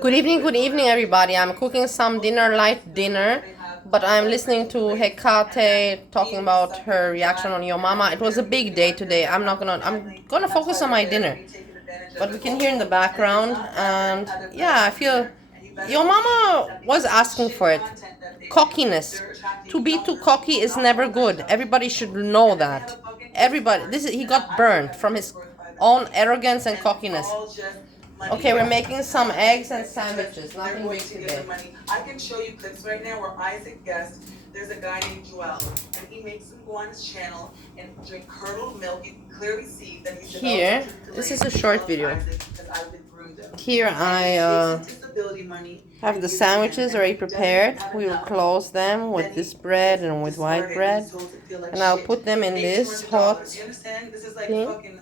Good evening, everybody. I'm cooking some dinner, light dinner, but I'm listening to Hekate talking about her reaction on Yomama. It was a big day today. I'm gonna focus on my dinner, but we can hear in the background, and yeah, I feel Yomama was asking for it. Cockiness. To be too cocky is never good. Everybody should know that. Everybody, he got burned from his own arrogance and cockiness. Okay, we're making some eggs and sandwiches. Nothing big today. I can show you clips right now where Isaac guessed there's a guy named Joel, and he makes him go on his channel and drink curdled milk. You can clearly see that he's here. This is a short video. Here I have the sandwiches already prepared. We will close them with this bread and with white bread, and I'll put them in this hot thing.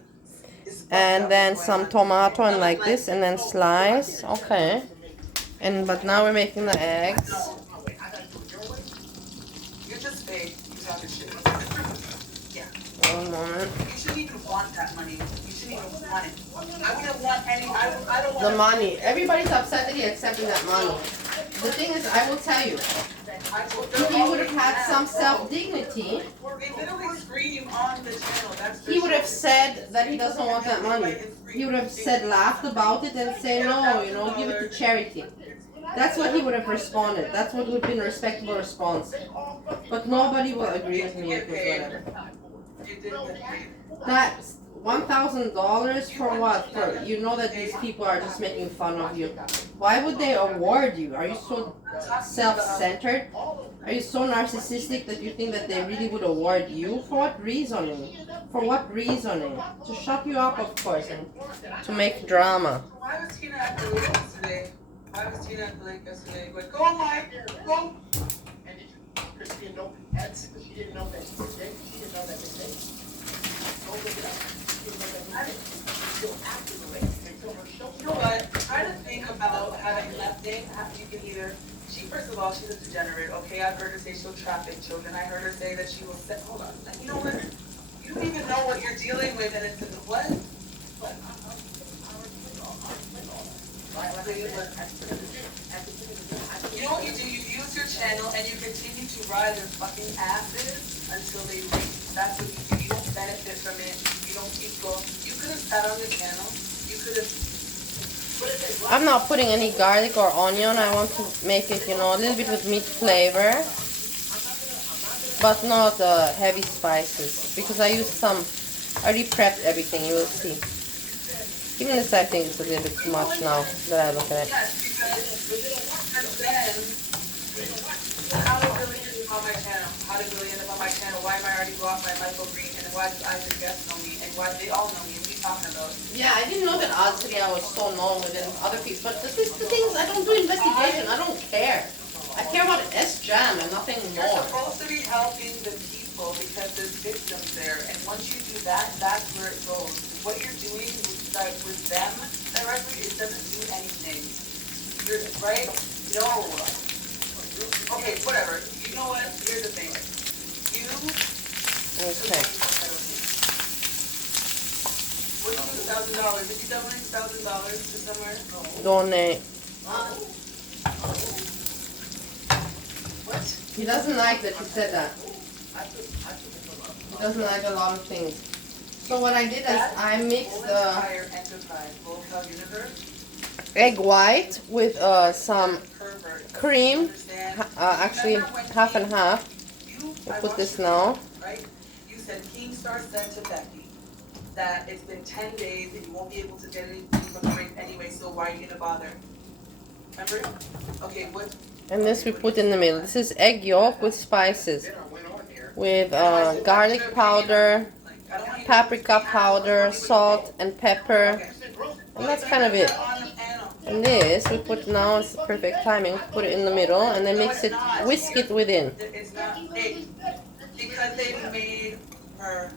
And then some tomato and like this, and then slice. Okay. But now we're making the eggs. One moment. You shouldn't even want that money. You shouldn't even want it. I wouldn't want any. I don't want the money. Everybody's upset that he accepted that money. The thing is, I will tell you, if he would have had some self-dignity, he would have said that he doesn't want that money. He would have said, laughed about it and say, no, give it to charity. That's what he would have responded. That's what would have been a respectable response. But nobody will agree with me because whatever. That's $1,000 for what? You know that these people are just making fun of you. Why would they award you? Are you so self-centered? Are you so narcissistic that you think that they really would award you? For what reasoning? For what reasoning? To shut you up, of course, and to make drama. Why was Tina at the lake yesterday? Why was Tina at the lake yesterday? Like, go, Mike, go! And did you, Christine, know that she didn't know that she didn't know that mistake? Go look it up. You know what? Try to think about having left it. You can either. First of all, she's a degenerate. Okay, I've heard her say she'll traffic children. I heard her say that she will set. Hold on. You know what? You don't even know what you're dealing with, and it's what? What? You know what you do? You use your channel and you continue to ride their fucking asses until they leave. That's what you do. You don't benefit from it. You don't keep going. You could have sat on the channel. You could have. I'm not putting any garlic or onion. I want to make it, a little bit with meat flavor, but not heavy spices, because I used I already prepped everything. You will see. Even this, I think it's a little bit too much now that I look at it. How did Billy end up on my channel? How did Billy end up on my channel? Why am I already blocked by Michael Green? And why does Isaac Guest know me? And why they all know me? What are you talking about? Yeah, I didn't know that Azria was so known within other people. But the things, I don't do investigation. I don't care. I care about S-Jam and nothing more. You're supposed to be helping the people because there's victims there. And once you do that, that's where it goes. What you're doing with them directly, it doesn't do anything. You're right? No. Okay, whatever. You know what? Here's the thing. Okay. What's $1,000? Did you donate $1,000 to somewhere? Donate. What? He doesn't like that you said that. He doesn't like a lot of things. So what I did is I mixed egg white with some cream, actually half and half. I put this now. You said Keemstar said to Becky that it's been 10 days and you won't be able to get anything from the drink anyway, so why are you gonna bother? Remember? Okay, what? And this we put in the middle. This is egg yolk with spices, with garlic powder, paprika powder, salt and pepper, and that's kind of it. And this we put now, it's perfect timing, put it in the middle and then mix it, whisk it within. It's not egg because they made her.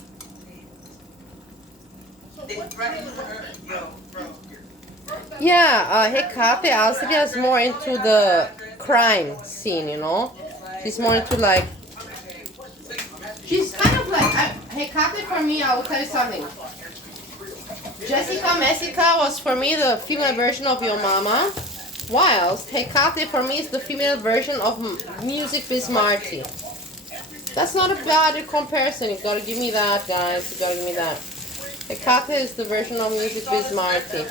They threatened her. Yo, bro. Yeah, Hekate Azria is more into the crime scene, She's more into like. She's kind of like Hekate for me. I will tell you something. Jessica Messica was for me the female version of Yomama, whilst Hekate for me is the female version of Music Biz Marty. That's not a bad comparison. You gotta give me that, guys. You gotta give me that. Hekate is the version of Music Biz Marty.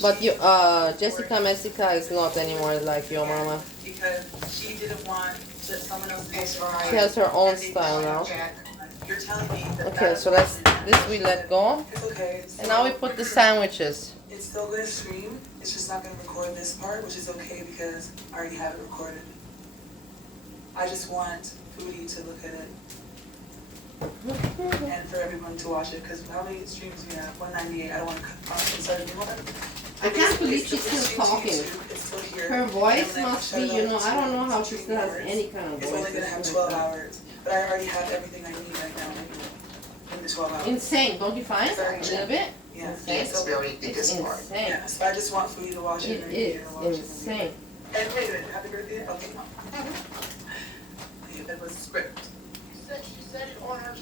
But you, Jessica Messica is not anymore like Yomama. Because she didn't want someone else to. She has her own style now. You're telling me that. Okay, so this we let go. It's okay. And now we put the sandwiches. It's still gonna stream. It's just not gonna record this part, which is okay because I already have it recorded. I just want Foodie to look at it. And for everyone to watch it, because how many streams do we have? 198. I don't want to start a new one. I can't believe she's still talking. Her voice must be, you know, I don't know how she still has any kind of voice. It's only going to have 12 hours. But I already have everything I need right now in the 12 hours. Insane, don't you find? A little bit? Yeah. Insane. It's very Insane. Yeah, so I just want Foodie to watch it. It is insane. And wait a minute, happy birthday? Okay. Yeah, that was a script. She said it on her.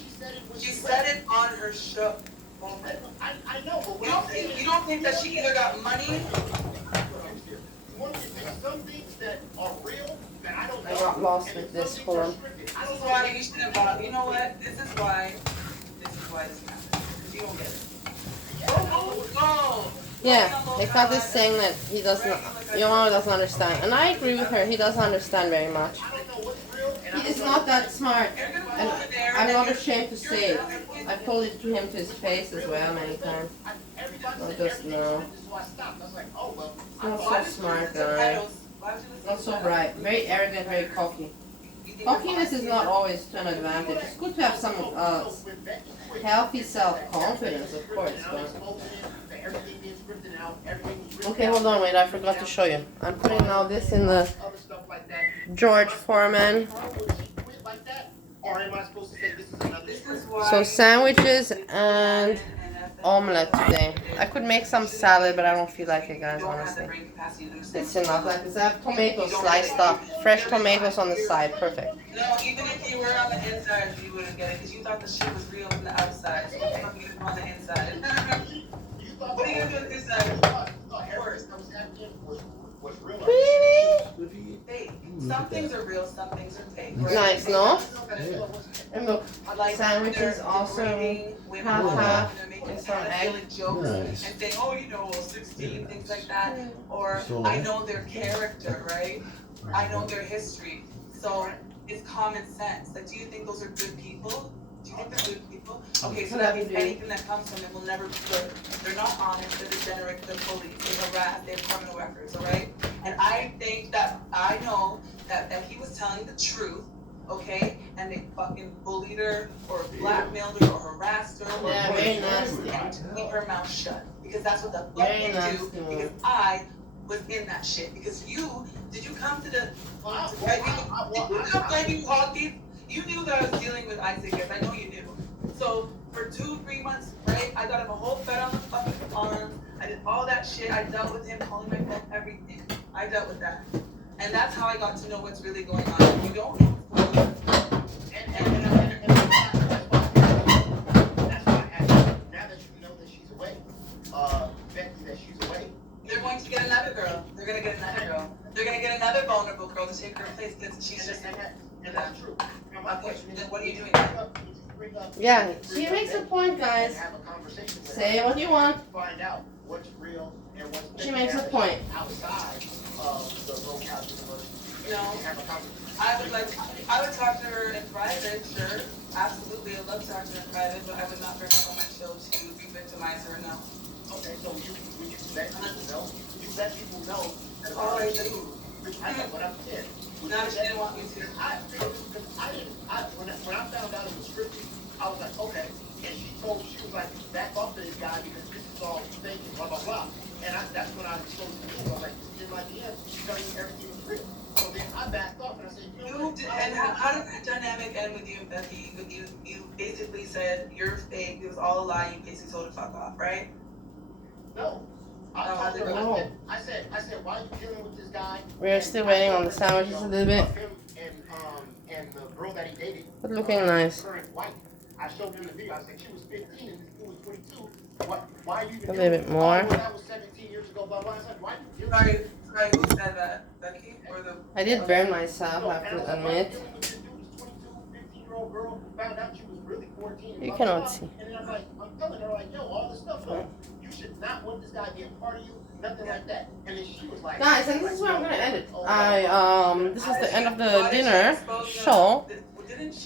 She said it on her show. I know, but you don't think that she either got money? Some things that are real that I don't know. I got lost with this. Hold on. This is why you shouldn't bother. You know what? This is why this happens. Because you don't get it. Oh, no. Yeah, Hekate is saying that he doesn't, Yomama doesn't understand. And I agree with her, he doesn't understand very much. He is not that smart. And I'm not ashamed to say it. I've told it to him to his face as well many times. I just know. Not so smart guy. Not so bright. Very arrogant, very cocky. Cockiness is not always to an advantage. It's good to have some healthy self-confidence, of course. But... Okay, hold on, wait, I forgot to show you. I'm putting now this in the George Foreman. So sandwiches and omelette today. I could make some salad, but I don't feel like it, guys, honestly. It's enough. Like this, I have tomatoes sliced up. Fresh tomatoes on the side. Perfect. No, even if you were on the inside, you wouldn't get it because you thought the shit was real from the outside. So what are you doing on the inside? What are you doing this side? Really? Fake. Some things are real, some things are fake. Right? Nice, no? Yeah. And look, sandwiches also half with some egg. Jokes Nice. and saying, oh, you know, 16, things like that. Or I know their character, right? I know their history. So it's common sense. Like, do you think those are good people? Do you think they're good people? Okay, so that means anything that comes from them will never be good. They're not honest, they're degenerate, they're bullies, they harass, they have criminal records, alright? And I think that, I know that he was telling the truth, okay? And they fucking bullied her, or blackmailed her, or harassed her, or Yeah, very nasty. and to keep her mouth shut. Because that's what the fuck Very they do, nasty. because I was in that shit. Because did you come to the, did you come blaming Hawkins? You knew that I was dealing with Isaac, yes, I know you knew. So for 2-3 months, right, I got him a whole bed on the fucking arms. I did all that shit. I dealt with him, calling my phone, everything. I dealt with that. And that's how I got to know what's really going on. You don't know. That's why I asked you, now that you know that she's away, Becky, that she's away. They're going to get another girl. They're going to get another girl. They're going to get another vulnerable girl to take her place because she's just... And that's true. Now, my question is, Then what are you doing? Yeah, she makes a point, guys. Have a conversation with Say her what you want. to find out what's real and what's She makes a point. outside of the locale university. No. Have a conversation. I would talk to her in private, sure. Absolutely, I'd love to talk to her in private, but I would not bring her on my show to re-victimize her, no. Okay, so would you let people know? You let people know. That's all I do. I know what I'm saying. No, she didn't want me to. When I found out it was scripted, I was like, okay. And she was like, back off of this guy because this is all fake and blah, blah, blah. And that's when I exposed the news. I was like, in my DM, she's telling me everything was real. So then I backed off and I said, you know what? And how did that dynamic end with you, Becky? You basically said you're fake, it was all a lie, you basically told her to fuck off, right? No. I told her, I said, why are you dealing with this guy? We're still waiting on the sandwiches a little bit. And the girl that he dated. But looking nice. Current wife. I showed him the video. I said, she was 15 and this fool was 22. Why are you even A little bit doing more. it? Oh, well, that was 17 years ago, blah, blah. I said, why you Sorry, who said that? Becky? Or the... I did burn myself, I have to admit. 15-year-old girl who found out she was really 14. You cannot see. And then I'm telling her, like, yo, all this stuff, look, you should not want this guy to be a part of you, nothing like that. And then she was like, Guys, and this is where I'm gonna end it. This is the end of the dinner show.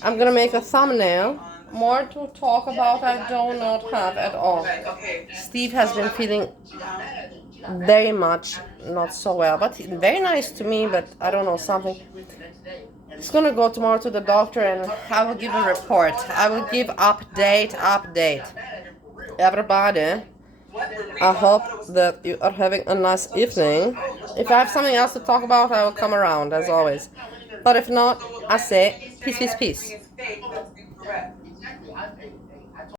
I'm gonna make a thumbnail. More to talk about I do not have at all. Steve has been feeling very much not so well, but very nice to me, but I don't know, something. He's gonna go tomorrow to the doctor and I will give a report. I will give update. Everybody, I hope that you are having a nice evening. If I have something else to talk about, I will come around as always. But if not, I say peace, peace, peace.